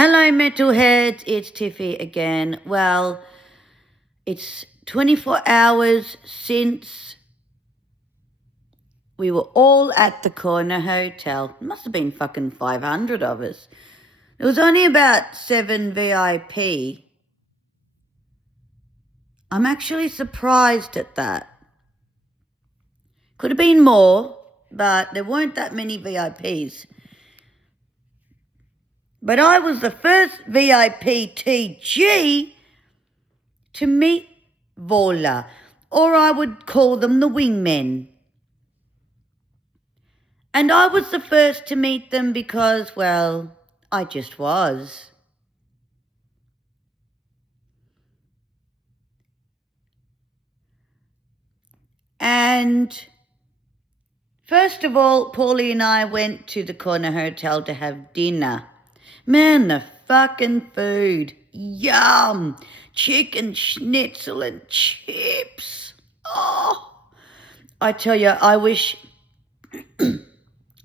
Hello, metalheads. It's Tiffy again. Well, it's 24 hours since we were all at the corner hotel. It must have been fucking 500 of us. There was only about 7 VIP. I'm actually surprised at that. Could have been more, but there weren't that many VIPs. But I was the first VIPTG to meet Vola, or I would call them the wingmen. And I was the first to meet them because, well, I just was. And first of all, Paulie and I went to the corner hotel to have dinner. Man, the fucking food. Yum. Chicken schnitzel and chips. Oh, I tell you, I wish that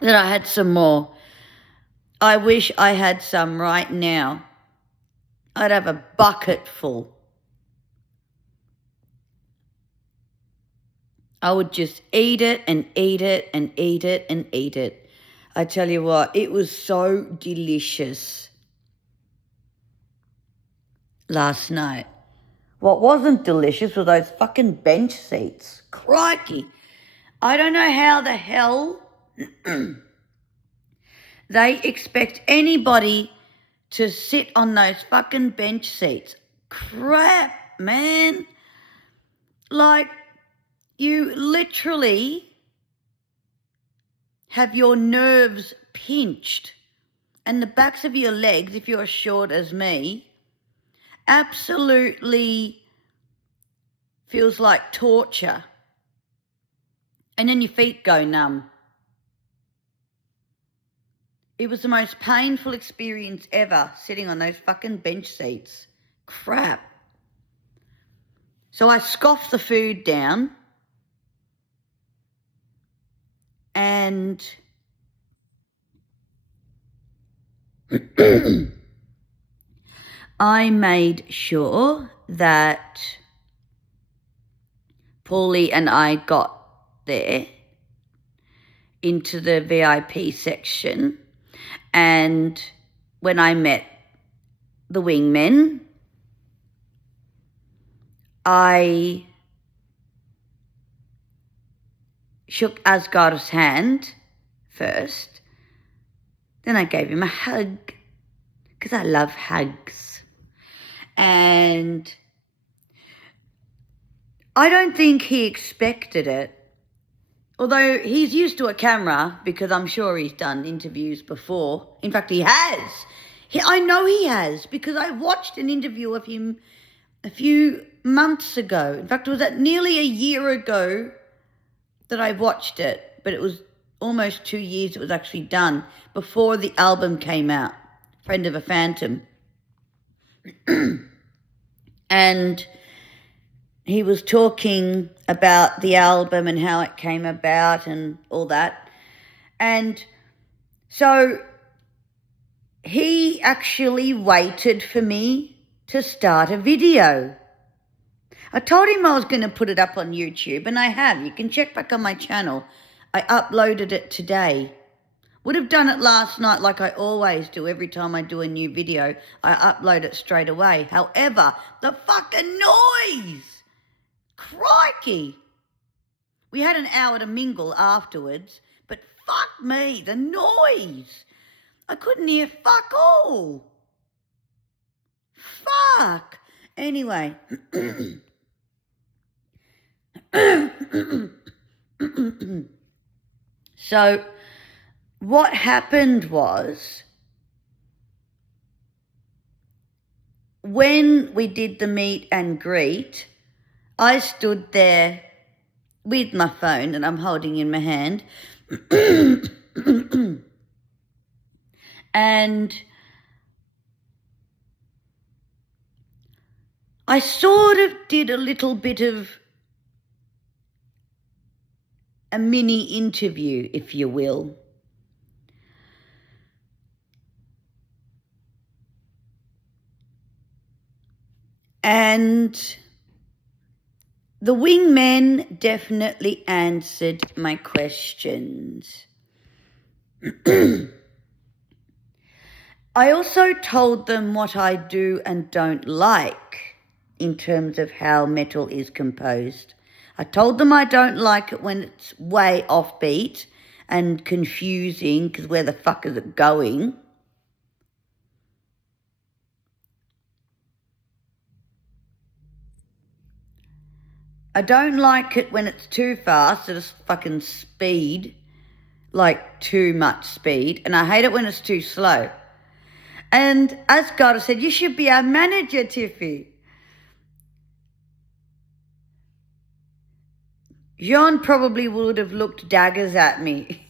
I had some more. I wish I had some right now. I'd have a bucket full. I would just eat it and eat it and eat it and eat it. I tell you what, it was so delicious last night. What wasn't delicious were those fucking bench seats. Crikey. I don't know how the hell they expect anybody to sit on those fucking bench seats. Crap, man. Like, you literally have your nerves pinched and the backs of your legs, if you're as short as me, absolutely feels like torture. And then your feet go numb. It was the most painful experience ever, sitting on those fucking bench seats. Crap. So I scoffed the food down and I made sure that Paulie and I got there into the VIP section, and when I met the wingmen, I shook Asghar's hand first, then I gave him a hug because I love hugs. And I don't think he expected it, although he's used to a camera because I'm sure he's done interviews before. In fact, he has. I know he has because I watched an interview of him a few months ago. In fact, it was nearly a year ago that I watched it, but it was almost 2 years it was actually done, before the album came out, Friend of a Phantom. And he was talking about the album and how it came about and all that. And so he actually waited for me to start a video. I told him I was going to put it up on YouTube, and I have. You can check back on my channel. I uploaded it today. Would have done it last night like I always do. Every time I do a new video, I upload it straight away. However, the fucking noise! Crikey! We had an hour to mingle afterwards, but fuck me, the noise! I couldn't hear fuck all. Fuck! Anyway. So what happened was, when we did the meet and greet, I stood there with my phone that I'm holding in my hand and I sort of did a little bit of a mini interview, if you will. And the wingmen definitely answered my questions. I also told them what I do and don't like in terms of how metal is composed. I told them I don't like it when it's way offbeat and confusing, because where the fuck is it going? I don't like it when it's too fast, at a fucking speed, like too much speed, and I hate it when it's too slow. And as God said, you should be our manager, Tiffy. Jean probably would have looked daggers at me.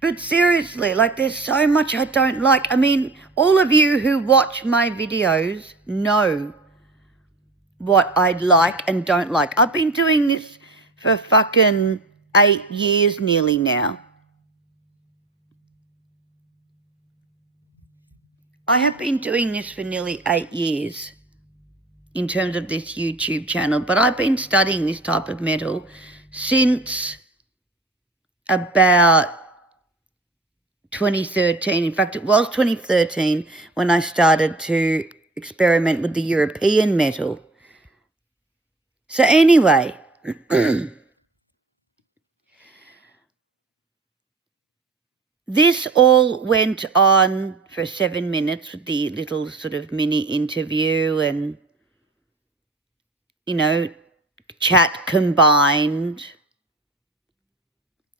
But seriously, like, there's so much I don't like. I mean, all of you who watch my videos know what I like and don't like. I've been doing this for fucking 8 years nearly now. I have been doing this for nearly 8 years in terms of this YouTube channel, but I've been studying this type of metal since about 2013. In fact, it was 2013 when I started to experiment with the European metal. So anyway, this all went on for 7 minutes with the little sort of mini interview and, you know, chat combined.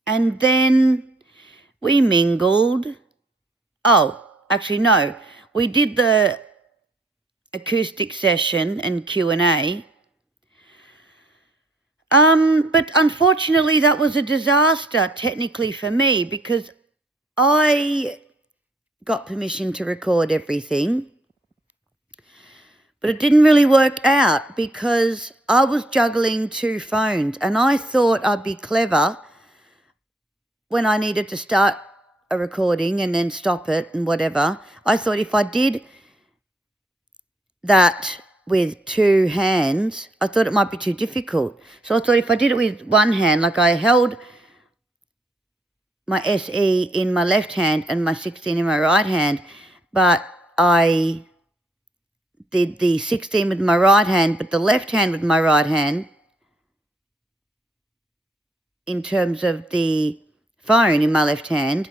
And then we mingled. Oh, actually, no. We did the acoustic session and Q&A. But unfortunately, that was a disaster technically for me, because I got permission to record everything, but it didn't really work out because I was juggling 2 phones, and I thought I'd be clever when I needed to start a recording and then stop it and whatever. I thought if I did that with 2 hands, I thought it might be too difficult. So I thought if I did it with one hand, like I held my SE in my left hand and my 16 in my right hand, but I did the 16 with my right hand, but the left hand with my right hand in terms of the phone in my left hand.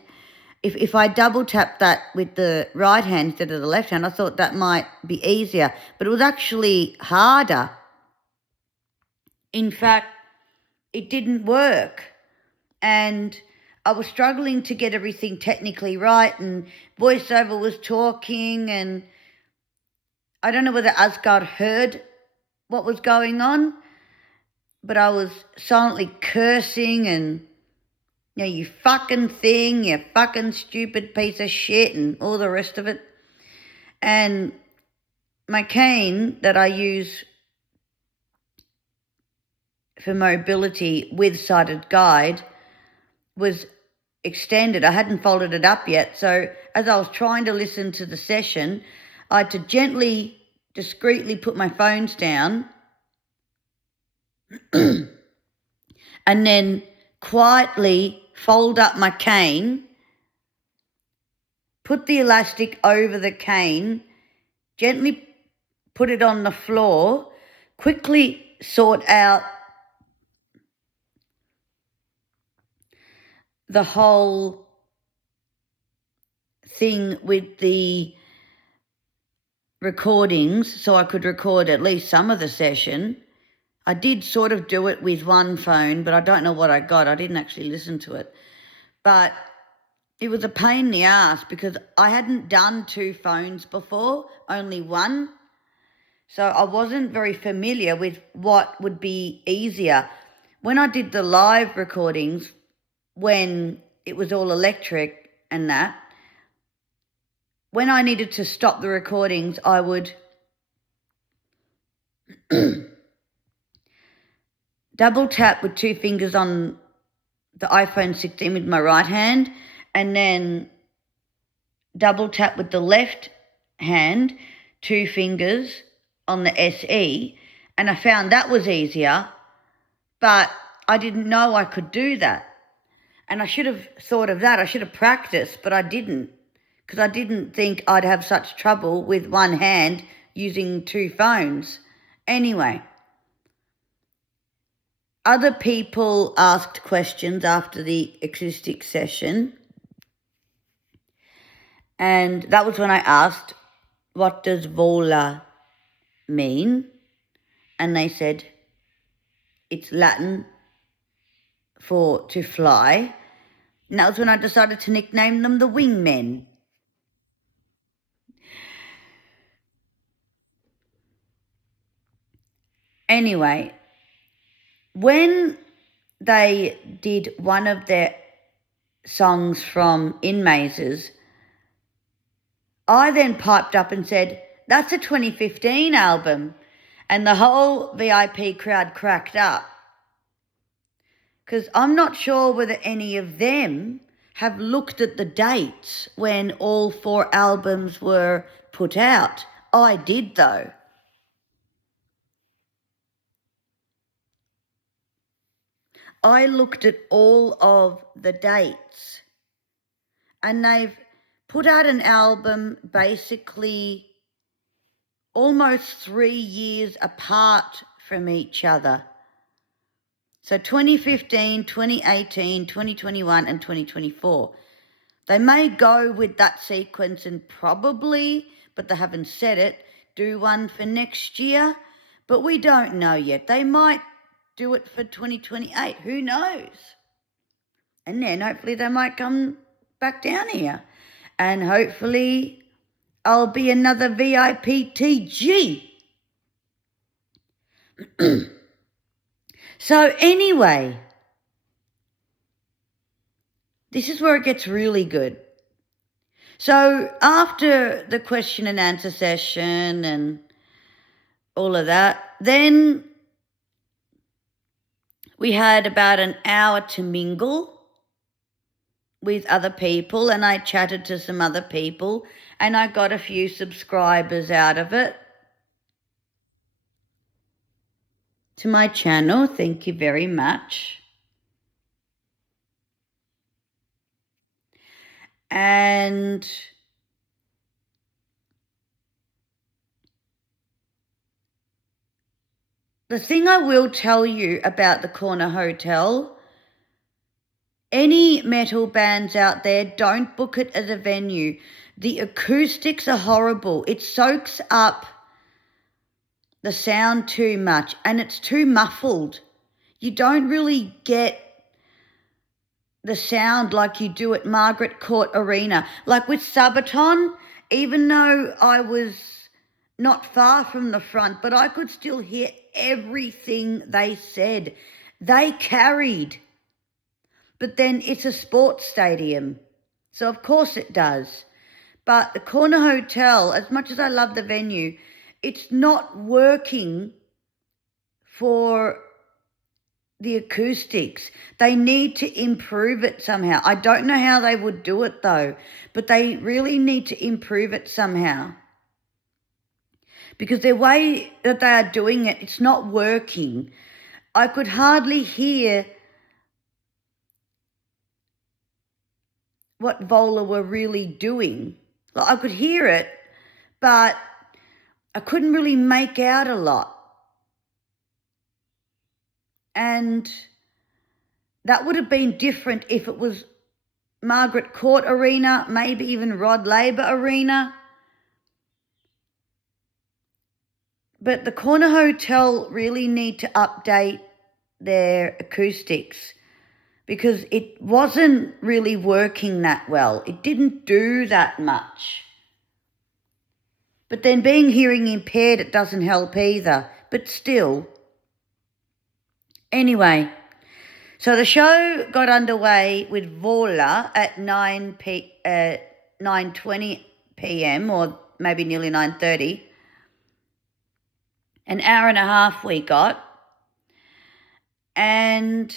If I double tapped that with the right hand instead of the left hand, I thought that might be easier, but it was actually harder. In fact, it didn't work, and I was struggling to get everything technically right, and voiceover was talking, and I don't know whether Asgard heard what was going on, but I was silently cursing and, you know, you fucking thing, you fucking stupid piece of shit, and all the rest of it. And my cane that I use for mobility with sighted guide was extended. I hadn't folded it up yet. So as I was trying to listen to the session, I had to gently, discreetly put my phones down and then quietly fold up my cane, put the elastic over the cane, gently put it on the floor, quickly sort out the whole thing with the recordings so I could record at least some of the session. I did sort of do it with one phone, but I don't know what I got. I didn't actually listen to it. But it was a pain in the ass because I hadn't done 2 phones before, only one. So I wasn't very familiar with what would be easier. When I did the live recordings, when it was all electric and that, when I needed to stop the recordings, I would double tap with 2 fingers on the iPhone 16 with my right hand, and then double tap with the left hand, 2 fingers on the SE, and I found that was easier, but I didn't know I could do that. And I should have thought of that. I should have practiced, but I didn't, because I didn't think I'd have such trouble with one hand using two phones. Anyway, other people asked questions after the acoustic session, and that was when I asked, what does vola mean? And they said it's Latin for to fly. And that was when I decided to nickname them the Wingmen. Anyway, when they did one of their songs from In Mazes, I then piped up and said, that's a 2015 album. And the whole VIP crowd cracked up. Because I'm not sure whether any of them have looked at the dates when all 4 albums were put out. I did, though. I looked at all of the dates, and they've put out an album basically almost 3 years apart from each other. So 2015, 2018, 2021 and 2024. They may go with that sequence and probably, but they haven't said it, do one for next year. But we don't know yet. They might do it for 2028. Who knows? And then hopefully they might come back down here. And hopefully I'll be another VIPTG. So anyway, this is where it gets really good. So after the question and answer session and all of that, then we had about an hour to mingle with other people, and I chatted to some other people, and I got a few subscribers out of it to my channel. Thank you very much. And the thing I will tell you about the Corner Hotel, any metal bands out there, don't book it as a venue. The acoustics are horrible. It soaks up the sound too much, and it's too muffled. You don't really get the sound like you do at Margaret Court Arena. Like with Sabaton, even though I was not far from the front, but I could still hear everything they said. They carried. But then it's a sports stadium, so of course it does. But the Corner Hotel, as much as I love the venue, it's not working for the acoustics. They need to improve it somehow. I don't know how they would do it though, but they really need to improve it somehow. Because the way that they are doing it, it's not working. I could hardly hear what Vola were really doing. Like, I could hear it, but I couldn't really make out a lot. And that would have been different if it was Margaret Court Arena, maybe even Rod Laver Arena. But the Corner Hotel really need to update their acoustics because it wasn't really working that well. It didn't do that much. But then being hearing impaired, it doesn't help either. But still. Anyway, so the show got underway with Vola at 9:20 p.m. or maybe nearly 9:30. An hour and a half we got. And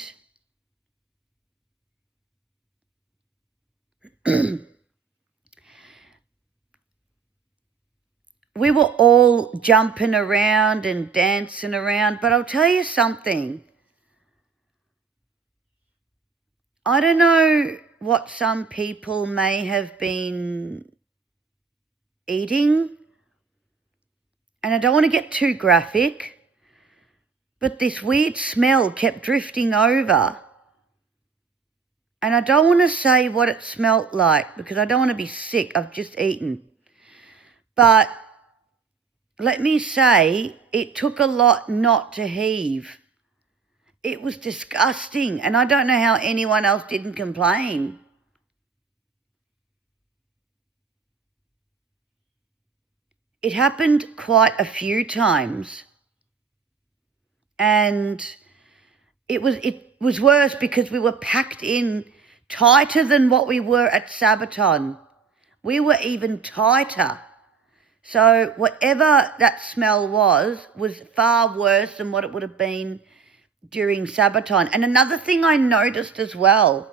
we were all jumping around and dancing around. But I'll tell you something. I don't know what some people may have been eating, and I don't want to get too graphic, but this weird smell kept drifting over. And I don't want to say what it smelt like because I don't want to be sick. I've just eaten. But let me say, it took a lot not to heave. It was disgusting, and I don't know how anyone else didn't complain. It happened quite a few times, and it was worse because we were packed in tighter than what we were at Sabaton. We were even tighter. So whatever that smell was far worse than what it would have been during Sabaton. And another thing I noticed as well,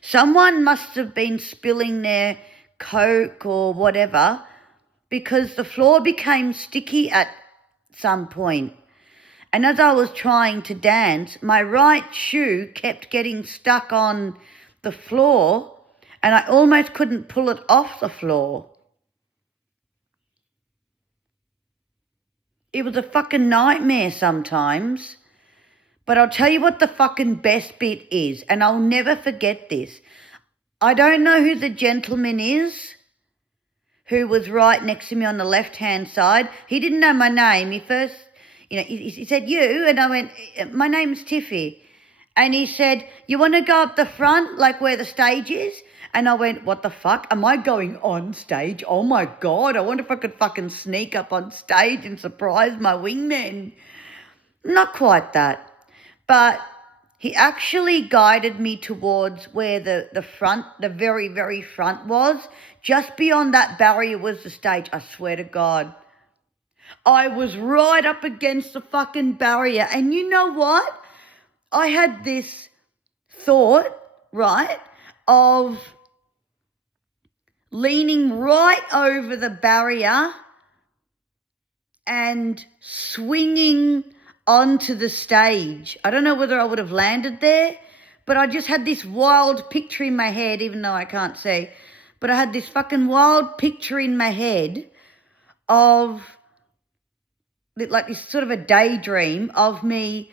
someone must have been spilling their Coke or whatever because the floor became sticky at some point. And as I was trying to dance, my right shoe kept getting stuck on the floor and I almost couldn't pull it off the floor. It was a fucking nightmare sometimes. But I'll tell you what the fucking best bit is, and I'll never forget this. I don't know who the gentleman is who was right next to me on the left-hand side. He didn't know my name. He first, he said, you, and I went, my name's Tiffy. And he said, you want to go up the front, like where the stage is? And I went, what the fuck? Am I going on stage? Oh, my God. I wonder if I could fucking sneak up on stage and surprise my wingmen. Not quite that. But he actually guided me towards where the front, the very, very front was. Just beyond that barrier was the stage. I swear to God. I was right up against the fucking barrier. And you know what? I had this thought, right, of leaning right over the barrier and swinging onto the stage. I don't know whether I would have landed there, but I just had this wild picture in my head, even though I can't see, but I had this fucking wild picture in my head of like this sort of a daydream of me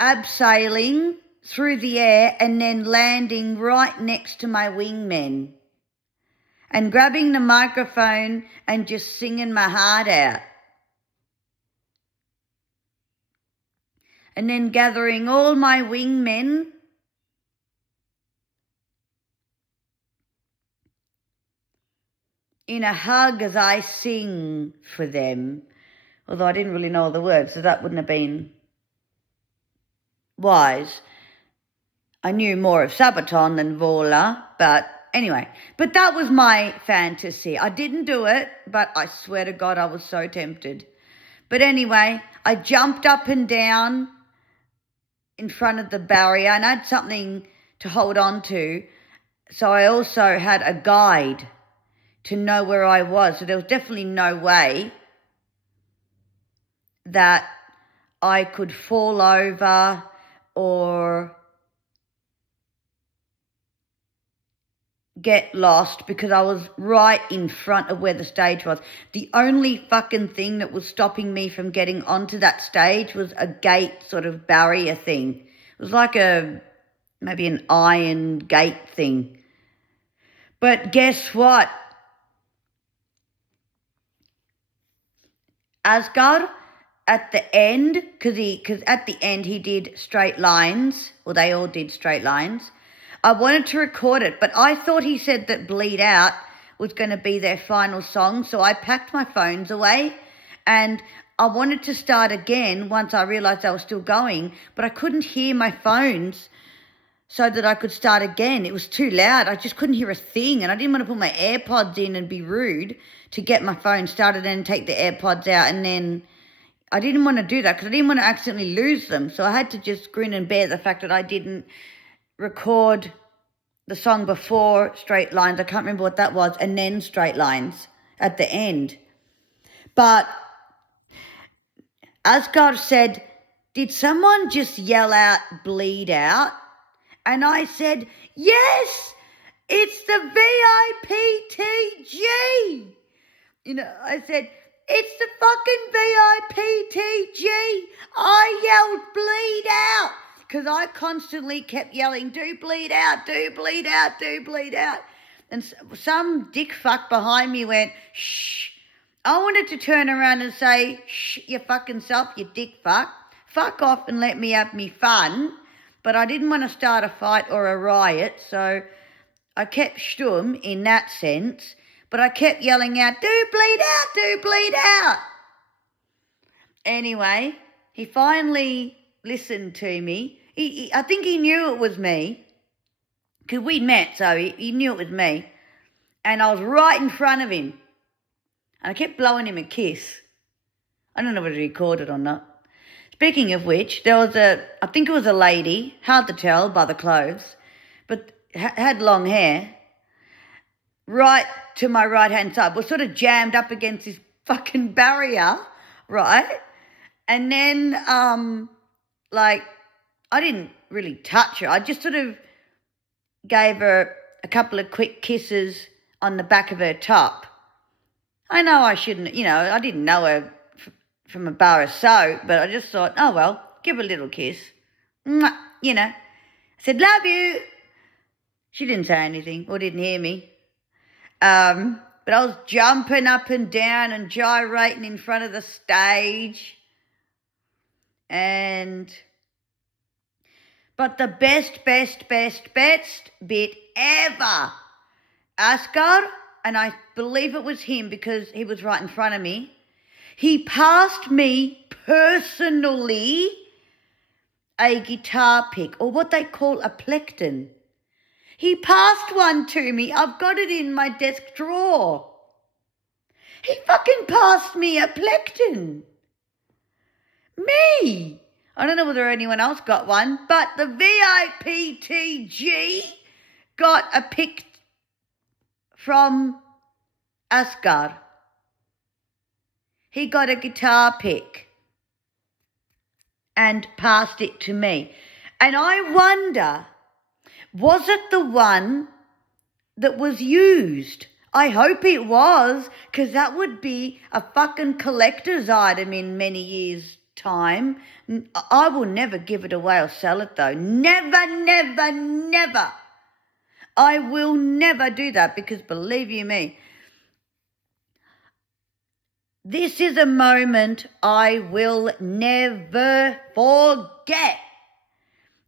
abseiling through the air and then landing right next to my wingmen and grabbing the microphone and just singing my heart out. And then gathering all my wingmen in a hug as I sing for them. Although I didn't really know all the words, so that wouldn't have been wise. I knew more of Sabaton than Vola, but anyway. But that was my fantasy. I didn't do it, but I swear to God I was so tempted. But anyway, I jumped up and down in front of the barrier and I had something to hold on to. So I also had a guide to know where I was. So there was definitely no way that I could fall over or get lost because I was right in front of where the stage was. The only fucking thing that was stopping me from getting onto that stage was a gate sort of barrier thing. It was like maybe an iron gate thing. But guess what? Asgard, at the end, because at the end he did straight lines, or they all did straight lines. I wanted to record it, but I thought he said that Bleed Out was going to be their final song, so I packed my phones away and I wanted to start again once I realised I was still going, but I couldn't hear my phones so that I could start again. It was too loud. I just couldn't hear a thing, and I didn't want to put my AirPods in and be rude to get my phone started and take the AirPods out, and then I didn't want to do that because I didn't want to accidentally lose them, so I had to just grin and bear the fact that I didn't record the song before Straight Lines. I can't remember what that was, and then Straight Lines at the end. But Asghar said, "Did someone just yell out, bleed out?" And I said, "Yes, it's the VIPTG." I said, "It's the fucking VIPTG. I yelled bleed out because I constantly kept yelling, do bleed out, do bleed out, do bleed out." And some dick fuck behind me went, "Shh." I wanted to turn around and say, "Shh, you fucking self, you dick fuck. Fuck off and let me have me fun." But I didn't want to start a fight or a riot, so I kept stum in that sense. But I kept yelling out, "Do bleed out, do bleed out." Anyway, he finally listened to me. I think he knew it was me, because we'd met, so he knew it was me. And I was right in front of him. And I kept blowing him a kiss. I don't know whether he recorded or not. Speaking of which, there was I think it was a lady, hard to tell by the clothes, but had long hair, right to my right-hand side, was sort of jammed up against this fucking barrier, right? And then, I didn't really touch her. I just sort of gave her a couple of quick kisses on the back of her top. I know I shouldn't, I didn't know her from a bar of soap, but I just thought, oh, well, give her a little kiss. I said, "Love you." She didn't say anything or didn't hear me. But I was jumping up and down and gyrating in front of the stage. But the best bit ever, Asghar, and I believe it was him because he was right in front of me, he passed me personally a guitar pick, or what they call a plecton. He passed one to me. I've got it in my desk drawer. He fucking passed me a plecton. Me. I don't know whether anyone else got one, but the VIPTG got a pick from Asghar. He got a guitar pick and passed it to me. And I wonder, was it the one that was used? I hope it was, because that would be a fucking collector's item in many years' time. I will never give it away or sell it, though. Never, never, never. I will never do that, because believe you me, this is a moment I will never forget.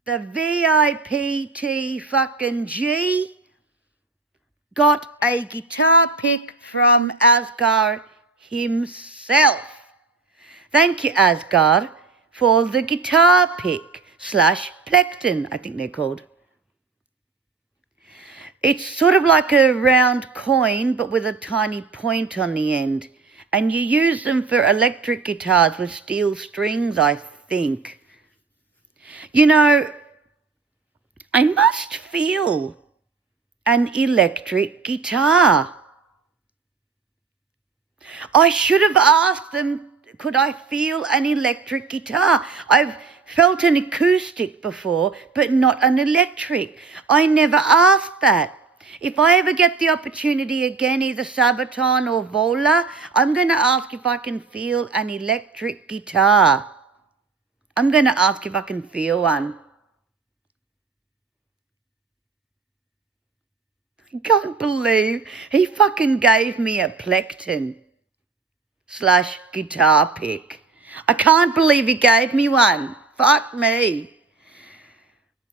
The VIPT fucking G got a guitar pick from Asghar himself. Thank you, Asghar, for the guitar pick / plecton, I think they're called. It's sort of like a round coin, but with a tiny point on the end. And you use them for electric guitars with steel strings, I think. I must feel an electric guitar. I should have asked them, could I feel an electric guitar? I've felt an acoustic before, but not an electric. I never asked that. If I ever get the opportunity again, either Sabaton or Vola, I'm going to ask if I can feel an electric guitar. I'm going to ask if I can feel one. I can't believe he fucking gave me a plecton / guitar pick. I can't believe he gave me one. Fuck me.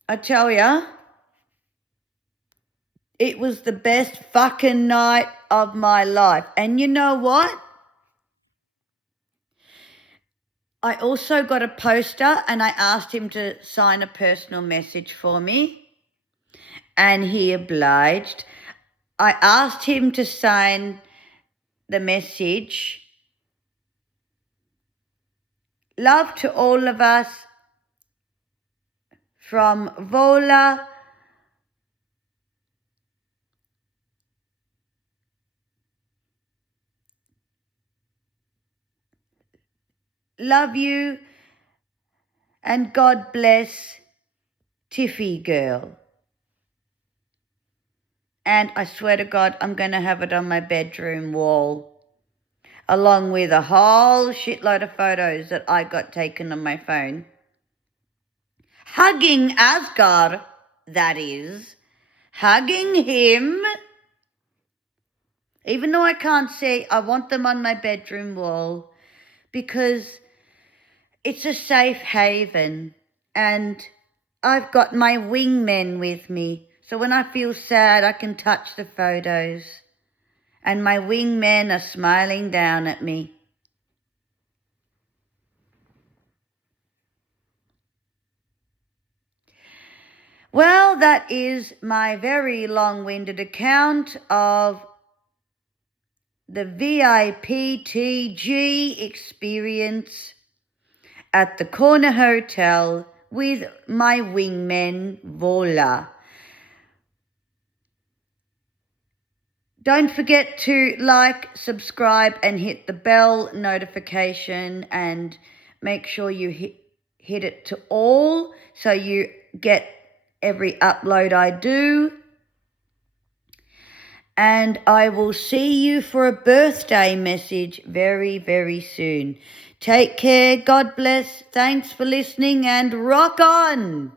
I tell ya, it was the best fucking night of my life. And you know what? I also got a poster and I asked him to sign a personal message for me. And he obliged. I asked him to sign the message. Love to all of us from Vola. Love you, and God bless Tiffy girl. And I swear to God, I'm going to have it on my bedroom wall, along with a whole shitload of photos that I got taken on my phone. Hugging Asgard, that is. Hugging him. Even though I can't see, I want them on my bedroom wall because it's a safe haven, and I've got my wingmen with me. So when I feel sad, I can touch the photos, and my wingmen are smiling down at me. Well, that is my very long-winded account of the VIPTG experience at the Corner Hotel with my wingmen, Vola. Don't forget to like, subscribe, and hit the bell notification, and make sure you hit it to all so you get every upload I do. And I will see you for a birthday message very, very soon. Take care. God bless. Thanks for listening, and rock on.